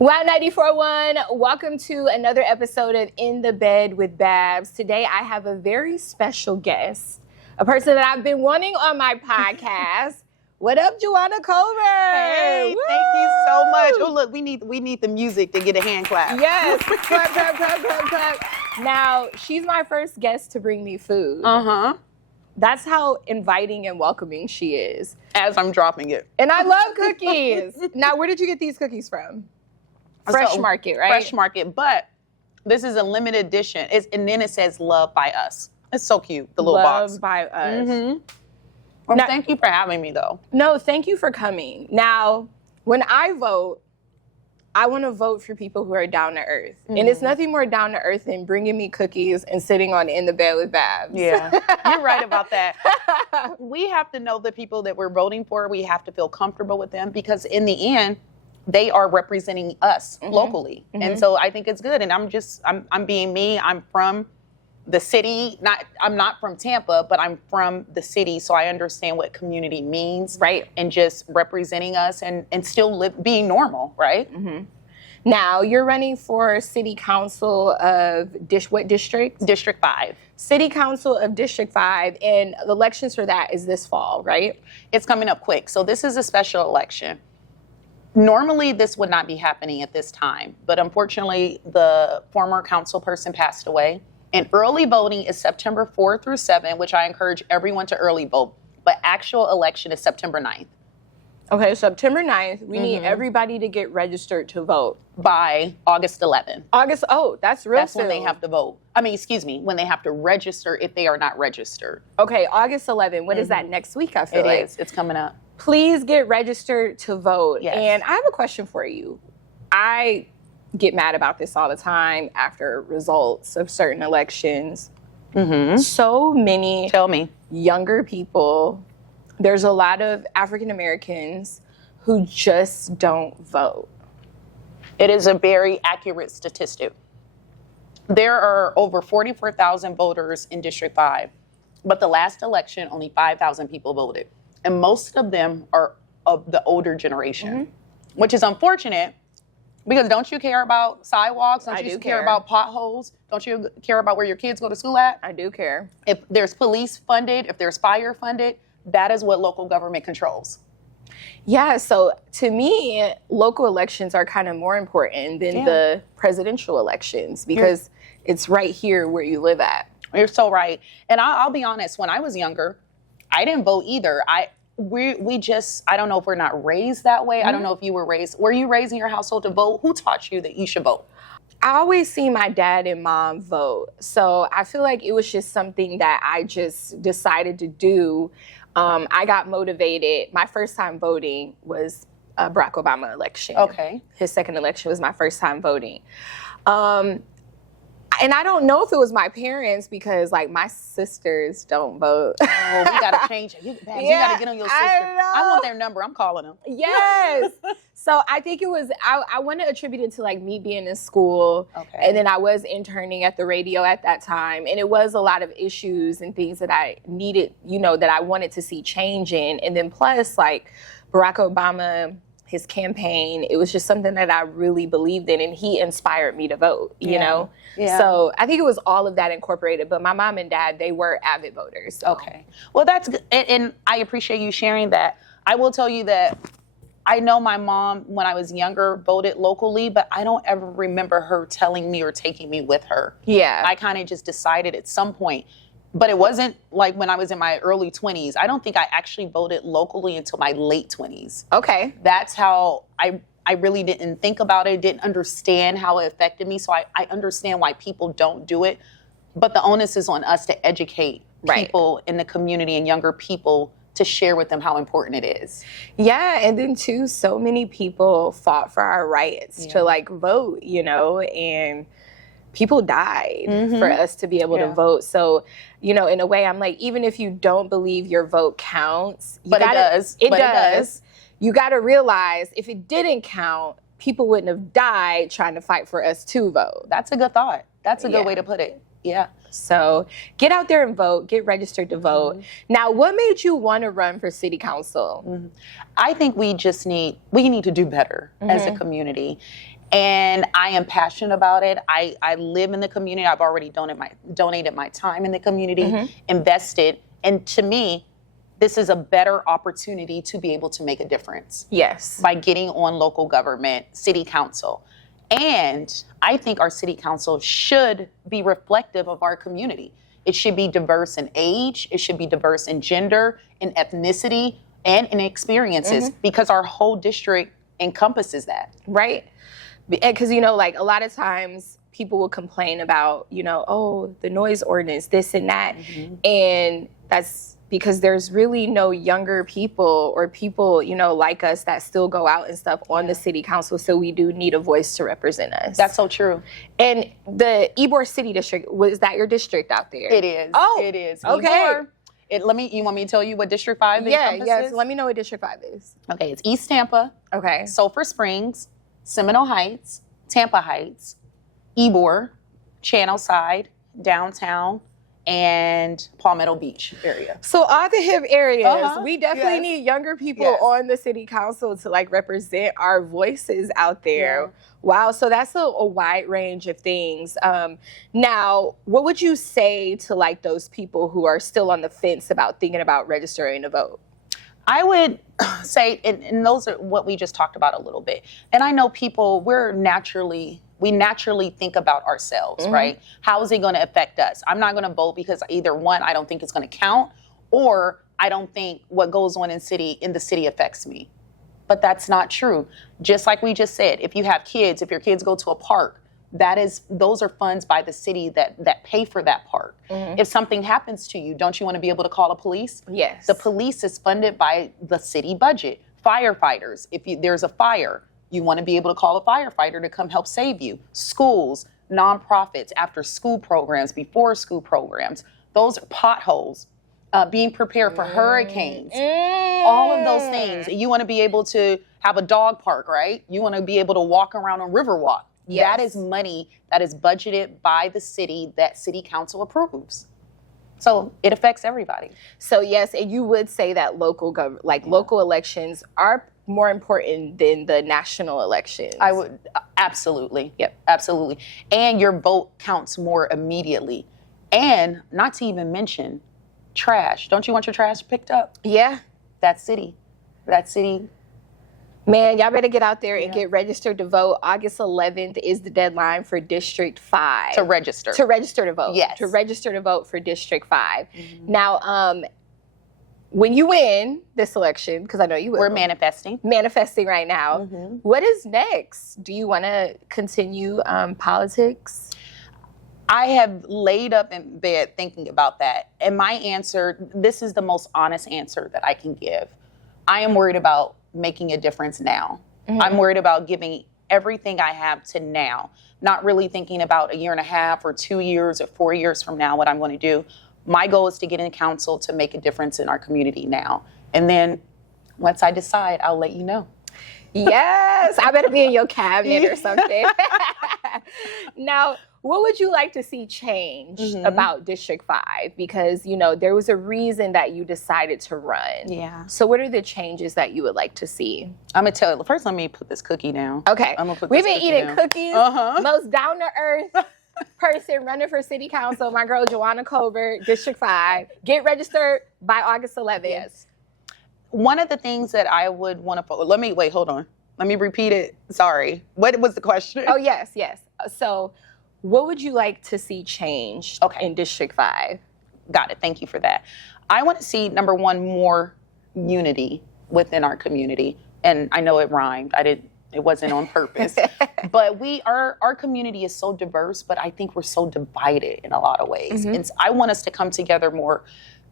Wow, 94.1, welcome to another episode of In the Bed with Babs. Today I have a very special guest, a person that I've been wanting on my podcast. What up, Juwana Colbert? Hey, Woo! thank you so much. Oh, look, we need the music to get a hand clap. Yes, clap, clap, clap, clap, clap. Now, she's my first guest to bring me food. Uh-huh. That's how inviting and welcoming she is. As I'm dropping it. And I love cookies. Now, where did you get these cookies from? Fresh Market, right? Fresh Market, but this is a limited edition. And then it says "Love by Us." It's so cute. The little box. Love by Us. Mm-hmm. Well, Now, thank you for having me, though. No, thank you for coming. Now, when I vote, I want to vote for people who are down to earth, and it's nothing more down to earth than bringing me cookies and sitting on In the Bed with Babs. Yeah, you're right about that. We have to know the people that we're voting for. We have to feel comfortable with them because, in the end, they are representing us locally. And so I think it's good. And I'm being me. I'm from the city. I'm not from Tampa, but I'm from the city. So I understand what community means. Right. And just representing us and still being normal, right? Now, you're running for City Council of what district? District 5. City Council of District 5, and the elections for that is this fall, right? It's coming up quick. So this is a special election. Normally, this would not be happening at this time, but unfortunately, the former council person passed away. And early voting is September 4 through 7, which I encourage everyone to early vote. But actual election is September 9th. Okay, September 9th, we need everybody to get registered to vote. By August 11th. That's real That's when they have to vote. When they have to register if they are not registered. Okay, August 11th. What is that, next week, I feel like? It is. It's coming up. Please get registered to vote. Yes. And I have a question for you. I get mad about this all the time after results of certain elections. So many Tell me. younger people, there's a lot of African Americans who just don't vote. It is a very accurate statistic. There are over 44,000 voters in District 5, but the last election, only 5,000 people voted. And most of them are of the older generation, which is unfortunate because don't you care about sidewalks? Don't you care about potholes? Don't you care about where your kids go to school at? I do care. If there's police funded, if there's fire funded, that is what local government controls. Yeah, so to me, local elections are kind of more important than the presidential elections because it's right here where you live at. You're so right. And I'll be honest, when I was younger, I didn't vote either. I don't know if we're not raised that way. I don't know if you were you raised in your household to vote? Who taught you that you should vote? I always see my dad and mom vote. So I feel like it was just something that I just decided to do. I got motivated. My first time voting was a Barack Obama election. Okay. His second election was my first time voting. And I don't know if it was my parents because, like, my sisters don't vote. Oh, we got to change it. You got to get on your sister. I want their number. I'm calling them. Yes. So I think it was, I want to attribute it to, like, me being in school. Okay. And then I was interning at the radio at that time. And it was a lot of issues and things that I needed, that I wanted to see change in. And then plus, like, Barack Obama, his campaign, it was just something that I really believed in, and he inspired me to vote, you know? Yeah. So I think it was all of that incorporated, but my mom and dad, they were avid voters. So. Okay. Well, that's good. And I appreciate you sharing that. I will tell you that I know my mom, when I was younger, voted locally, but I don't ever remember her telling me or taking me with her. Yeah. I kind of just decided at some point. But it wasn't like when I was in my early 20s. I don't think I actually voted locally until my late 20s. Okay. That's how I really didn't think about it, didn't understand how it affected me. So I understand why people don't do it. But the onus is on us to educate people in the community and younger people to share with them how important it is. Yeah, and then too, so many people fought for our rights to, like, vote, and people died for us to be able to vote. So, in a way, I'm like, even if you don't believe your vote counts, It does. You got to realize if it didn't count, people wouldn't have died trying to fight for us to vote. That's a good thought. That's a good way to put it. Yeah. So get out there and vote. Get registered to vote. Now, what made you want to run for city council? I think we need to do better as a community. And I am passionate about it. I live in the community. I've already donated my time in the community, invested. And to me, this is a better opportunity to be able to make a difference. Yes. By getting on local government, city council. And I think our city council should be reflective of our community. It should be diverse in age. It should be diverse in gender, in ethnicity, and in experiences, because our whole district encompasses that. Right? Because, you know, like a lot of times people will complain about, you know, oh, the noise ordinance, this and that. And that's because there's really no younger people or people, you know, like us that still go out and stuff on the city council. So we do need a voice to represent us. That's so true. And the Ybor City District, was that your district out there? It is. Oh, it is. Okay. Ybor, you want me to tell you what District 5 encompasses? Yes. Let me know what District 5 is. Okay, it's East Tampa, Okay. Sulphur Springs, Seminole Heights, Tampa Heights, Ybor, Channel Side, downtown, and Palmetto Beach area. So all the hip areas, we definitely Yes. need younger people Yes. on the city council to like represent our voices out there. Yeah. Wow, so that's a wide range of things. Now, what would you say to like those people who are still on the fence about thinking about registering to vote? I would say, and those are what we just talked about a little bit. And I know people, we naturally think about ourselves, right? How is it going to affect us? I'm not going to vote because either one, I don't think it's going to count, or I don't think what goes on in the city affects me. But that's not true. Just like we just said, if you have kids, if your kids go to a park, those are funds by the city that pay for that park. If something happens to you, don't you want to be able to call the police? Yes. The police is funded by the city budget. Firefighters, there's a fire, you want to be able to call a firefighter to come help save you. Schools, nonprofits, after school programs, before school programs, those are potholes, being prepared for hurricanes, all of those things. You want to be able to have a dog park, right? You want to be able to walk around on Riverwalk. Yes. That is money that is budgeted by the city that city council approves. So it affects everybody. So yes, and you would say that local elections are more important than the national elections. I would, absolutely. Yep. Absolutely. And your vote counts more immediately. And not to even mention trash. Don't you want your trash picked up? Yeah. That city. Man, y'all better get out there and get registered to vote. August 11th is the deadline for District 5. To register. To register to vote. Yes. To register to vote for District 5. Now, when you win this election, because I know you will. We're manifesting. Manifesting right now. What is next? Do you want to continue politics? I have laid up in bed thinking about that. And my answer, this is the most honest answer that I can give. I am worried about making a difference now. I'm worried about giving everything I have to now, not really thinking about a year and a half or 2 years or 4 years from now what I'm going to do. My goal is to get in council to make a difference in our community now. And then once I decide, I'll let you know. Yes, I better be in your cabinet or something. Now, what would you like to see change about District 5? Because, you know, there was a reason that you decided to run. Yeah. So what are the changes that you would like to see? I'm going to tell you. First, let me put this cookie down. Okay. I'm gonna put We've this been cookie eating down. cookies. Most down-to-earth person running for city council, my girl Juwana Colbert, District 5. Get registered by August 11th. Yes. One of the things that I would want to... Wait, hold on. Let me repeat it. Sorry. What was the question? Oh, yes. So what would you like to see change in District 5? Got it. Thank you for that. I want to see, number one, more unity within our community. And I know it rhymed. It wasn't on purpose. But our community is so diverse, but I think we're so divided in a lot of ways. And so I want us to come together more,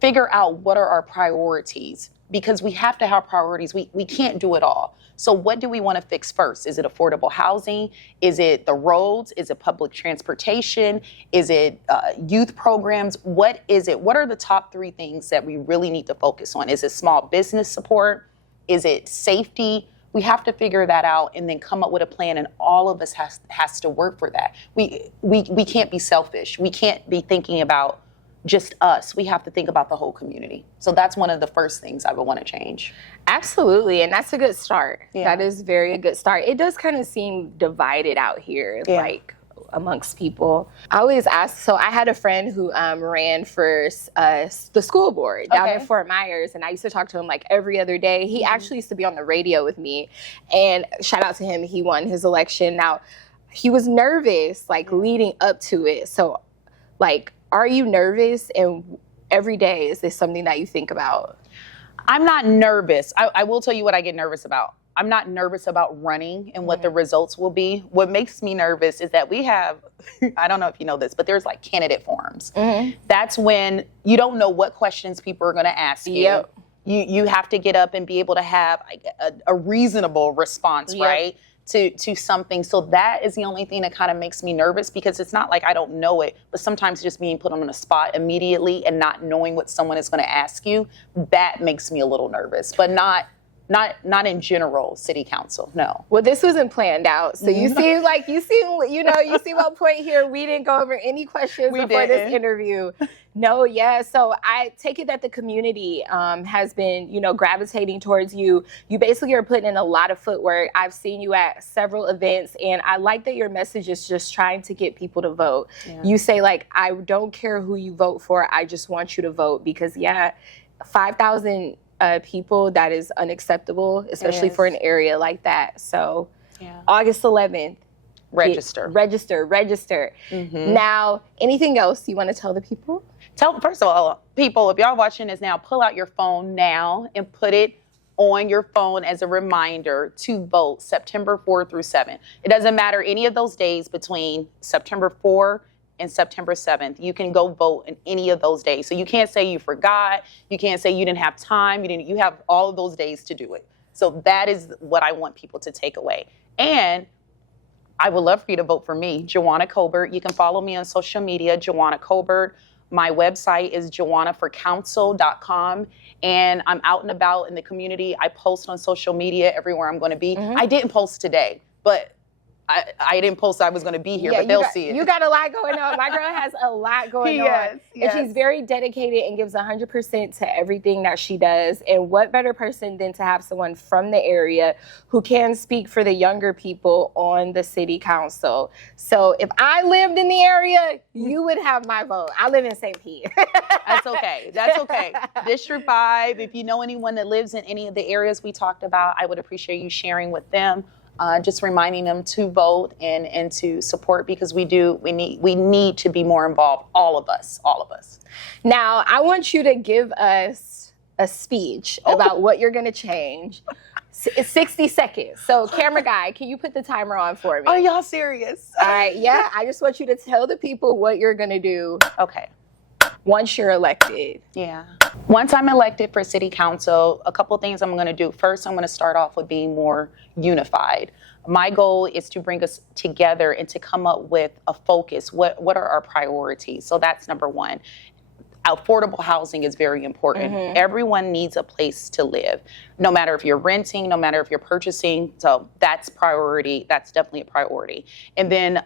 figure out what are our priorities, because we have to have priorities. We can't do it all. So what do we want to fix first? Is it affordable housing? Is it the roads? Is it public transportation? Is it youth programs? What is it? What are the top 3 things that we really need to focus on? Is it small business support? Is it safety? We have to figure that out and then come up with a plan, and all of us has to work for that. We can't be selfish. We can't be thinking about just us. We have to think about the whole community. So that's one of the first things I would want to change. Absolutely, and that's a good start. Yeah. That is very a good start. It does kind of seem divided out here, like amongst people. I always ask, so I had a friend who ran for the school board down in Fort Myers, and I used to talk to him like every other day. He actually used to be on the radio with me, and shout out to him, he won his election. Now, he was nervous like leading up to it. So like, are you nervous? And every day, is this something that you think about? I'm not nervous. I will tell you what I get nervous about. I'm not nervous about running and what the results will be. What makes me nervous is that we have, I don't know if you know this, but there's like candidate forums. That's when you don't know what questions people are going to ask you. You have to get up and be able to have a reasonable response, right? To something. So that is the only thing that kind of makes me nervous, because it's not like I don't know it, but sometimes just being put on a spot immediately and not knowing what someone is going to ask you, that makes me a little nervous, but not in general city council. No. Well, this wasn't planned out. So you seem like, you see what point here, we didn't go over any questions before this interview. No, yeah. So I take it that the community has been, gravitating towards you. You basically are putting in a lot of footwork. I've seen you at several events, and I like that your message is just trying to get people to vote. You say like, I don't care who you vote for. I just want you to vote, because 5,000 people, that is unacceptable, especially for an area like that. So August 11th, register. Now, anything else you want to tell the people? First of all, people, if y'all watching this now, pull out your phone now and put it on your phone as a reminder to vote September 4 through 7. It doesn't matter any of those days between September 4 and September 7th. You can go vote in any of those days. So you can't say you forgot. You can't say you didn't have time. You have all of those days to do it. So that is what I want people to take away. And I would love for you to vote for me, Juwana Colbert. You can follow me on social media, Juwana Colbert. My website is juwanaforcouncil.com. And I'm out and about in the community. I post on social media everywhere I'm going to be. I didn't post today, but I didn't post I was going to be here, but they'll see it. You got a lot going on. My girl has a lot going on. And she's very dedicated and gives 100% to everything that she does. And what better person than to have someone from the area who can speak for the younger people on the city council. So if I lived in the area, you would have my vote. I live in St. Pete. That's okay. That's okay. District 5, if you know anyone that lives in any of the areas we talked about, I would appreciate you sharing with them. Just reminding them to vote and to support, because we need to be more involved, all of us. Now, I want you to give us a speech about what you're going to change. 60 seconds. So camera guy, can you put the timer on for me? Are y'all serious? All right. Yeah. I just want you to tell the people what you're going to do. Okay. Once you're elected. Yeah. Once I'm elected for city council, a couple things I'm going to do. First, I'm going to start off with being more unified. My goal is to bring us together and to come up with a focus. What are our priorities? So that's number one. Affordable housing is very important. Everyone needs a place to live, no matter if you're renting, no matter if you're purchasing. So that's priority. That's definitely a priority. And then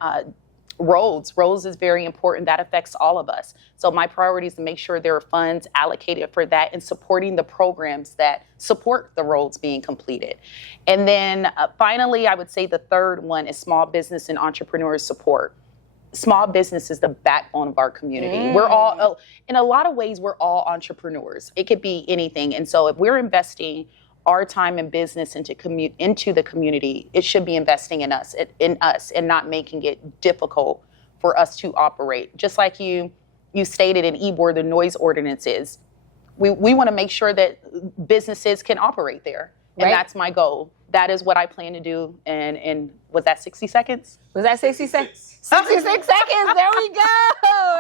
roads is very important. That affects all of us. So my priority is to make sure there are funds allocated for that and supporting the programs that support the roads being completed. And then finally, I would say the third one is small business and entrepreneur support. Small business is the backbone of our community. We're all, in a lot of ways, we're all entrepreneurs. It could be anything. And so if we're investing our time and business into the community, it should be investing in us and not making it difficult for us to operate. Just like you stated in Ybor, the noise ordinance is. We want to make sure that businesses can operate there. And that's my goal. That is what I plan to do. And was that 60 seconds? Was that 60 seconds? 66 seconds. There we go.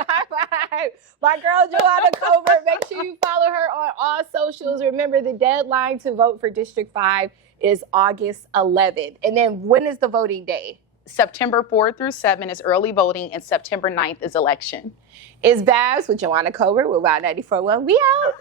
High five. My girl, Juwana Colbert. Make sure you follow her on all socials. Remember, the deadline to vote for District 5 is August 11th. And then when is the voting day? September 4 through 7 is early voting, and September 9th is election. It's Babs with Juwana Colbert with Wild 94.1. We out.